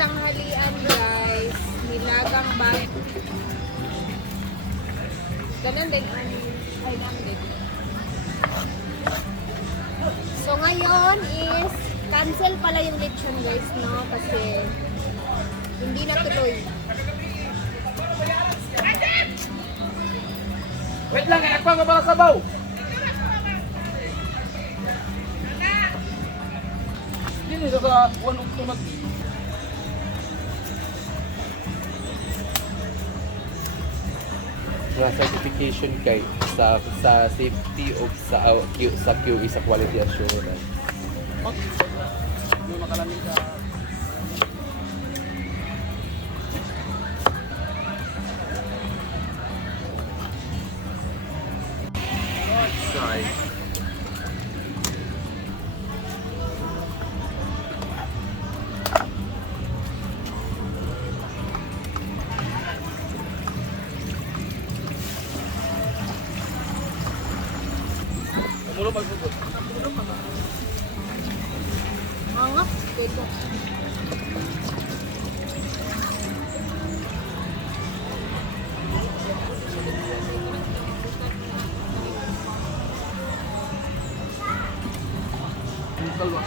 tanghalian guys, nilagang bag. Ganun din ang ay namin. So ngayon is cancel pala yung lechon guys, no? Kasi hindi natuloy. Wait lang, ako ang mga sabaw. Hindi sa one of tumat. Certification kay sa safety of sa QE sa quality assurance. Yung makalamig ka. Sorry. Mulo pagpupot. Mga dito. Kalwa.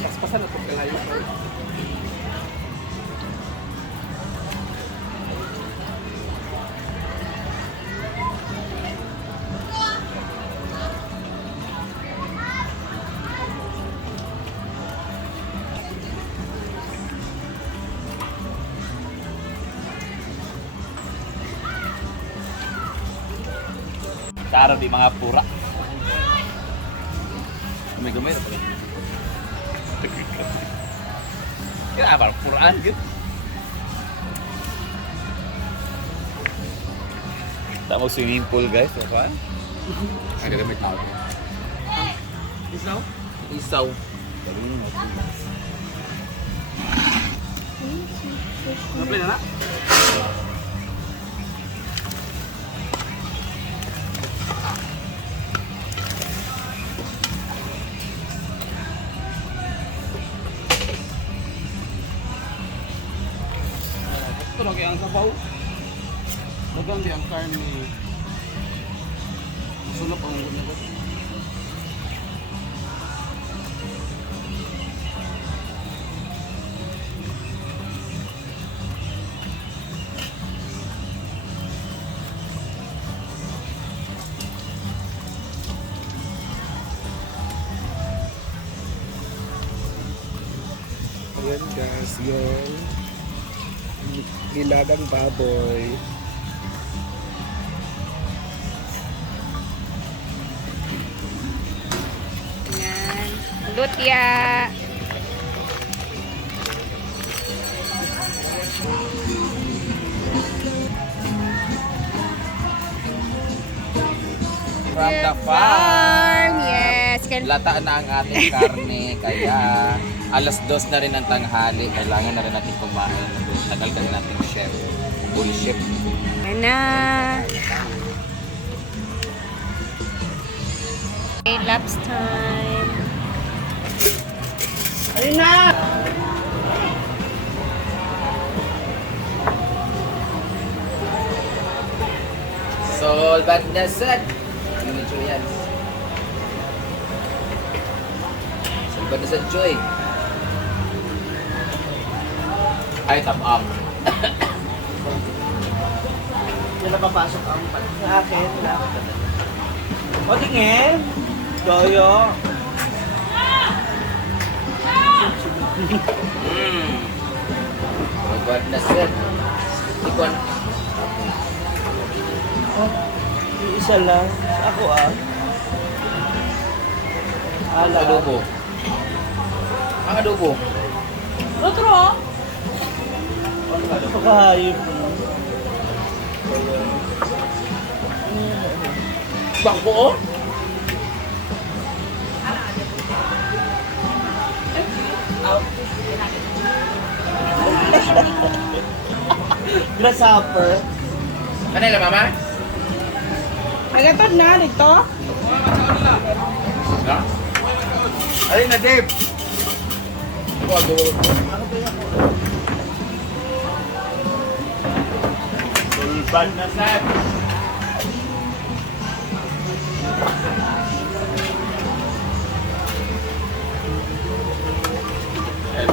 Paspasan na ito kalayo. Tara di mga pura. Gamay-gamay na pala. Kaya parang puraan gitu. Tama swimming pool guys, apa? Ada gamay tao. Isaw? Isaw. Ngapain na na? Ito lagi ang sabaw. Maganda ang karne. Sulap ang ulo nito. Ayan guys, yung nilagang baboy. Yan. Lutya. From the farm. Yes. Lata na ang ating karne, kaya alas 2 na rin ang tanghali. Kailangan na rin natin kumain. Tagal ka rin natin chef. Full chef. Yan na. Okay, laps time. Ayun na! Sol Badnasan. Ano ito yan? Sol Badnasan Joy. Ay, tam-am. Yan na papasok ang sa akin. O, tingin. Toyo. Sol Badnasan. Ikon. Oh, yung isa lang. Ako Ala. Adobo. Ang adobo. Otro. Pagkahayop mo. Bangko oh? Grasshopper. Kanila mama? Nagatod na dito. Ha? Alin na Dave? Sulban na sad.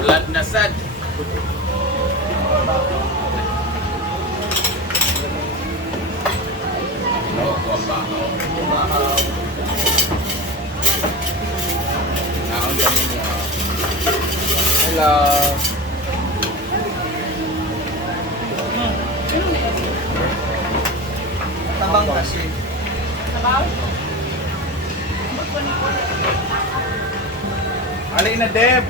Blood na sad. Oh, babaho. Babaho. Naon kami niya. Hello. Tabang kasi. Alay na, Deb.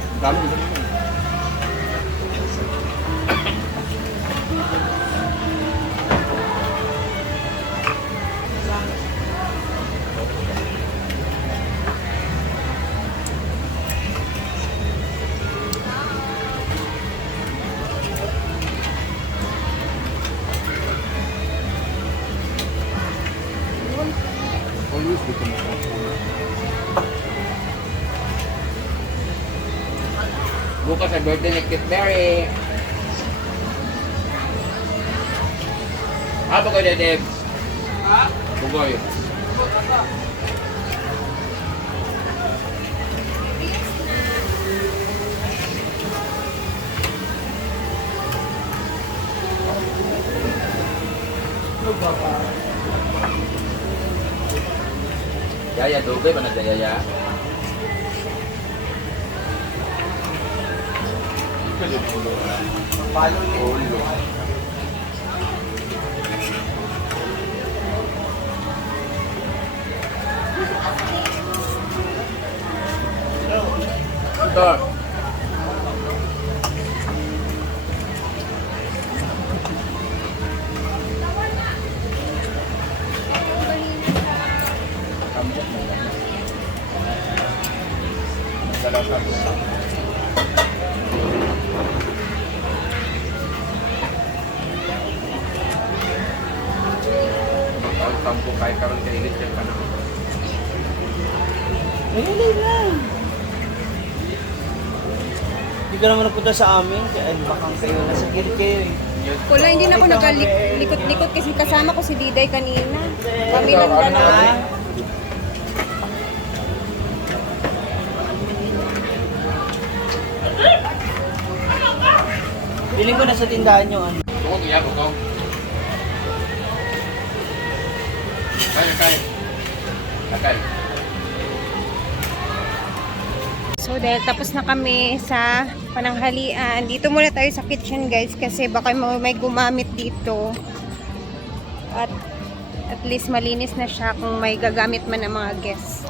Bukas ay birthday ni Kit Mary. Apa ko na, Deb? Ha? Bugoy. Yaya, dugay ba na Yaya? Palo ni Ulo. Ito. Tampo kay karon kay ilit yung panahon. Hindi lang. Hindi ka naman napunta sa amin. Kaya bakang kayo nasa gilid kayo eh. Wala, hindi na ako naglikot-likot kasi kasama ko si Diday kanina. Kami lang dalawa. Piling ko nasa tindahan yung ano. Tungkol iya, bukong. Kaya. Akay. So dahil tapos na kami sa pananghalian, dito muna tayo sa kitchen guys kasi baka may gumamit dito. At least malinis na siya kung may gagamit man ng mga guests.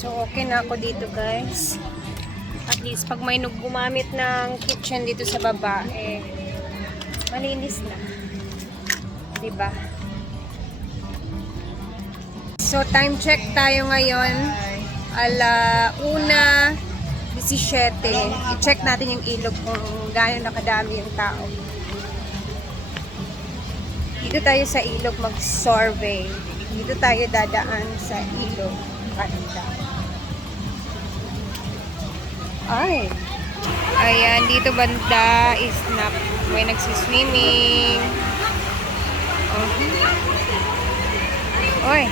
So, okay na ako dito, guys. At least, pag may gumamit ng kitchen dito sa baba, malinis na. Diba? So, time check tayo ngayon. 1:17. I-check natin yung ilog kung gaano nakadami yung tao. Dito tayo sa ilog mag-survey. Dito tayo dadaan sa ilog. Ganda. Ay! Ayan, dito banda is na may nagsiswimming. Oy!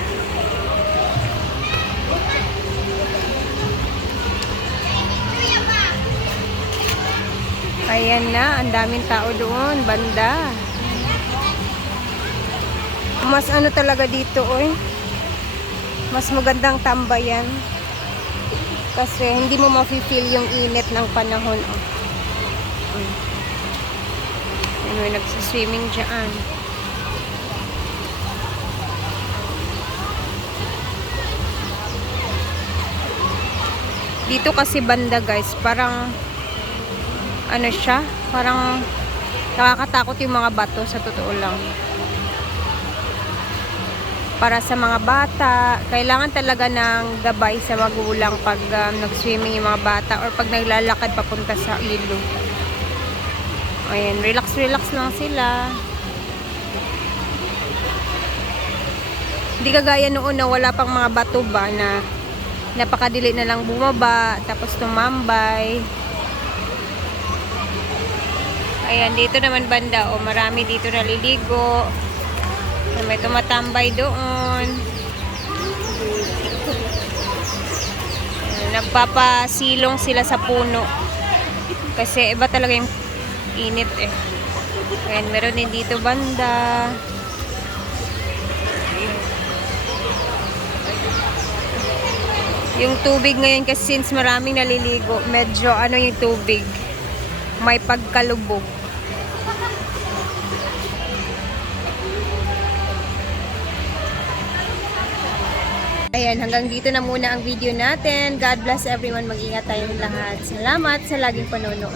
Ayan na, ang daming tao doon, banda. Mas ano talaga dito, oy. Mas magandang tambayan. Kasi hindi mo mafe-feel yung init ng panahon, oh. May nagsiswimming dyan. Dito kasi banda, guys, parang ano siya, parang nakakatakot yung mga bato, sa totoo lang. Para sa mga bata, kailangan talaga ng gabay sa magulang pag nag-swimming yung mga bata or pag naglalakad papunta sa ilog. Ayan, relax lang sila. Hindi kagaya noon na wala pang mga bato ba na napakadili na lang bumaba tapos tumambay. Ayan, dito naman banda, oh, marami dito naliligo. May tumatambay doon. Nagpapasilong sila sa puno. Kasi iba talaga yung init eh. Ayan, meron din dito banda. Yung tubig ngayon kasi since maraming naliligo, medyo ano yung tubig, may pagkalubog. Ayan, hanggang dito na muna ang video natin. God bless everyone. Mag-ingat tayong lahat. Salamat sa laging panonood.